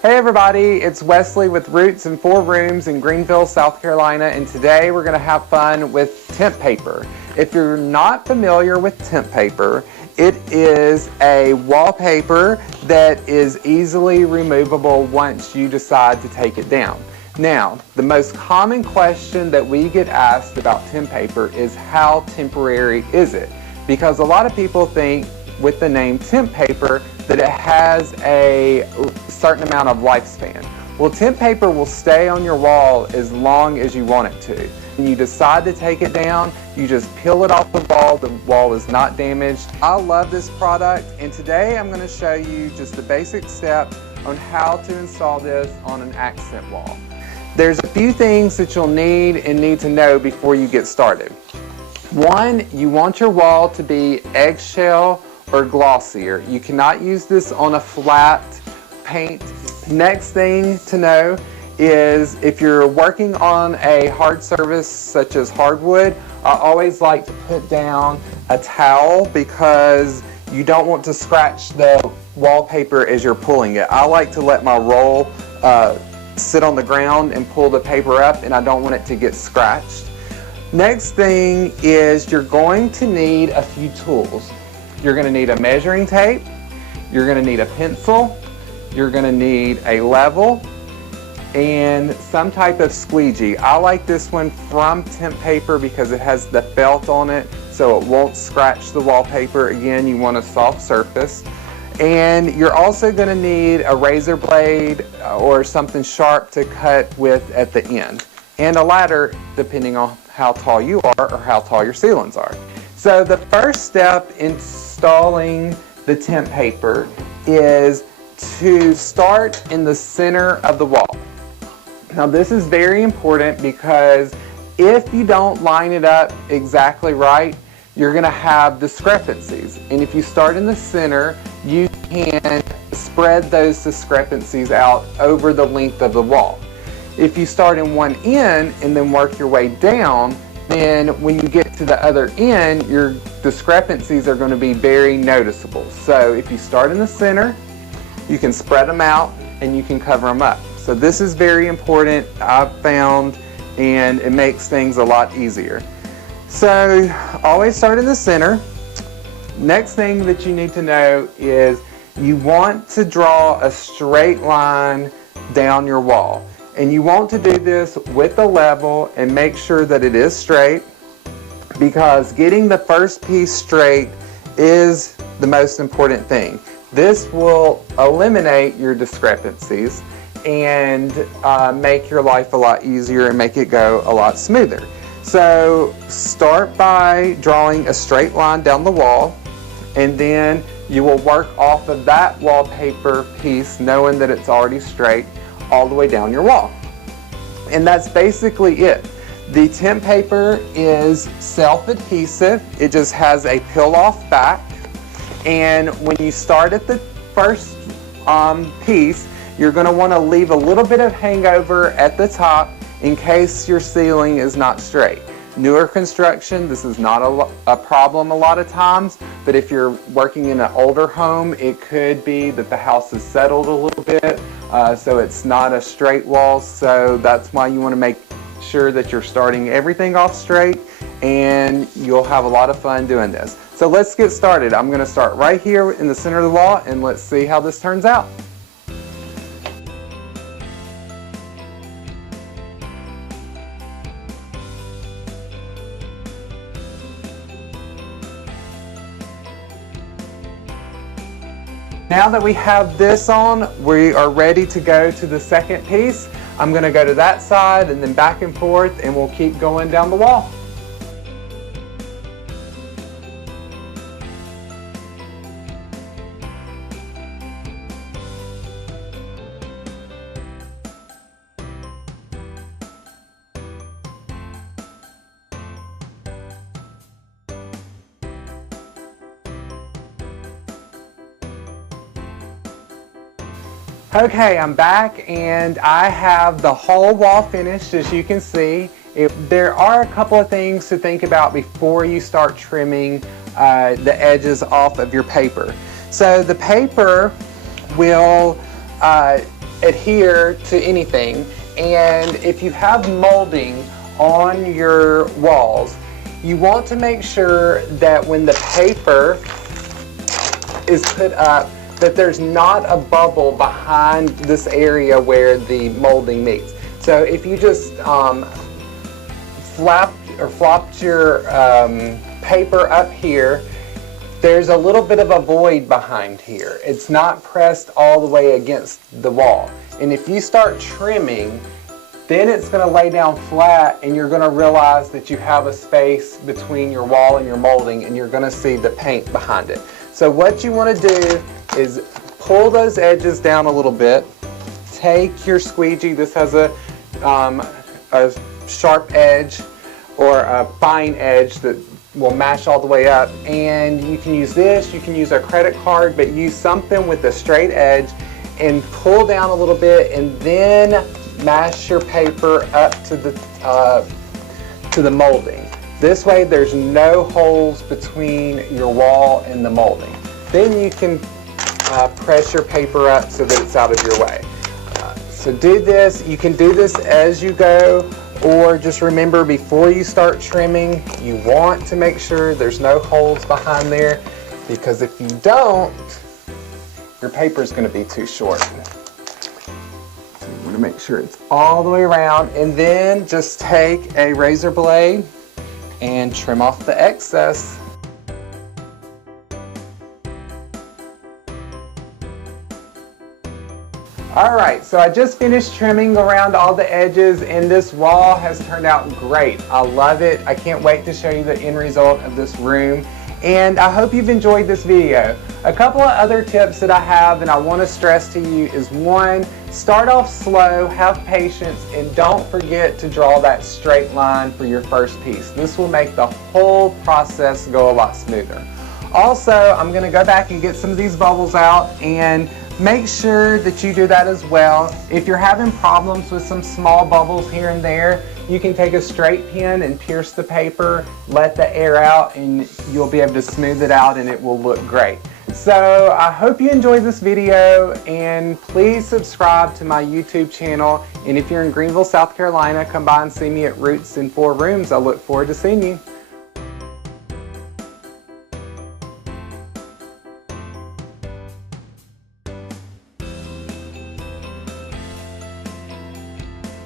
Hey everybody, it's Wesley with Roots and 4 Rooms in Greenville, South Carolina, and today we're going to have fun with Tempaper. If you're not familiar with Tempaper, it is a wallpaper that is easily removable once you decide to take it down. Now, the most common question that we get asked about Tempaper is how temporary is it? Because a lot of people think with the name Tempaper that it has a certain amount of lifespan. Well, Tempaper will stay on your wall as long as you want it to. When you decide to take it down, you just peel it off the wall is not damaged. I love this product, and today I'm going to show you just the basic steps on how to install this on an accent wall. There's a few things that you'll need to know before you get started. One, you want your wall to be eggshell or glossier. You cannot use this on a flat paint. Next thing to know is if you're working on a hard surface such as hardwood, I always like to put down a towel because you don't want to scratch the wallpaper as you're pulling it. I like to let my roll sit on the ground and pull the paper up, and I don't want it to get scratched. Next thing is you're going to need a few tools. You're going to need a measuring tape, you're going to need a pencil, you're going to need a level, and some type of squeegee. I like this one from Tempaper because it has the felt on it so it won't scratch the wallpaper. Again, you want a soft surface. And you're also going to need a razor blade or something sharp to cut with at the end, and a ladder depending on how tall you are or how tall your ceilings are. So the first step in installing the Tempaper is to start in the center of the wall. Now this is very important because if you don't line it up exactly right, you're going to have discrepancies. And if you start in the center, you can spread those discrepancies out over the length of the wall. If you start in one end and then work your way down, then when you get to the other end, your discrepancies are going to be very noticeable. So if you start in the center, you can spread them out and you can cover them up. So this is very important, I've found, and it makes things a lot easier. So always start in the center. Next thing that you need to know is you want to draw a straight line down your wall. And you want to do this with a level and make sure that it is straight, because getting the first piece straight is the most important thing. This will eliminate your discrepancies and make your life a lot easier and make it go a lot smoother. So start by drawing a straight line down the wall, and then you will work off of that wallpaper piece knowing that it's already straight all the way down your wall. And that's basically it. The Tempaper is self-adhesive. It just has a peel-off back. And when you start at the first piece, you're going to want to leave a little bit of hangover at the top in case your ceiling is not straight. Newer construction, this is not a problem a lot of times, but if you're working in an older home, it could be that the house is settled a little bit, so it's not a straight wall. So that's why you want to make sure that you're starting everything off straight, and you'll have a lot of fun doing this. So let's get started. I'm going to start right here in the center of the wall, and let's see how this turns out. Now that we have this on, we are ready to go to the second piece. I'm going to go to that side and then back and forth, and we'll keep going down the wall. Okay, I'm back and I have the whole wall finished, as you can see. There are a couple of things to think about before you start trimming the edges off of your paper. So the paper will adhere to anything. And if you have molding on your walls, you want to make sure that when the paper is put up, that there's not a bubble behind this area where the molding meets. So if you just flopped your paper up here, there's a little bit of a void behind here. It's not pressed all the way against the wall. And if you start trimming, then it's going to lay down flat, and you're going to realize that you have a space between your wall and your molding, and you're going to see the paint behind it. So what you want to do is pull those edges down a little bit. Take your squeegee. This has a sharp edge or a fine edge that will mash all the way up, and you can use this, you can use a credit card, but use something with a straight edge and pull down a little bit, and then mash your paper up to the molding. This way there's no holes between your wall and the molding. Then you can press your paper up so that it's out of your way. So do this. You can do this as you go, or just remember before you start trimming, you want to make sure there's no holes behind there, because if you don't, your paper is going to be too short. So you want to make sure it's all the way around, and then just take a razor blade and trim off the excess. Alright, so I just finished trimming around all the edges, and this wall has turned out great. I love it. I can't wait to show you the end result of this room, and I hope you've enjoyed this video. A couple of other tips that I have and I want to stress to you is, one, start off slow, have patience, and don't forget to draw that straight line for your first piece. This will make the whole process go a lot smoother. Also, I'm going to go back and get some of these bubbles out, and make sure that you do that as well. If you're having problems with some small bubbles here and there, you can take a straight pin and pierce the paper, let the air out, and you'll be able to smooth it out and it will look great. So I hope you enjoyed this video, and please subscribe to my YouTube channel. And if you're in Greenville, South Carolina, come by and see me at Roots in 4 Rooms. I look forward to seeing you.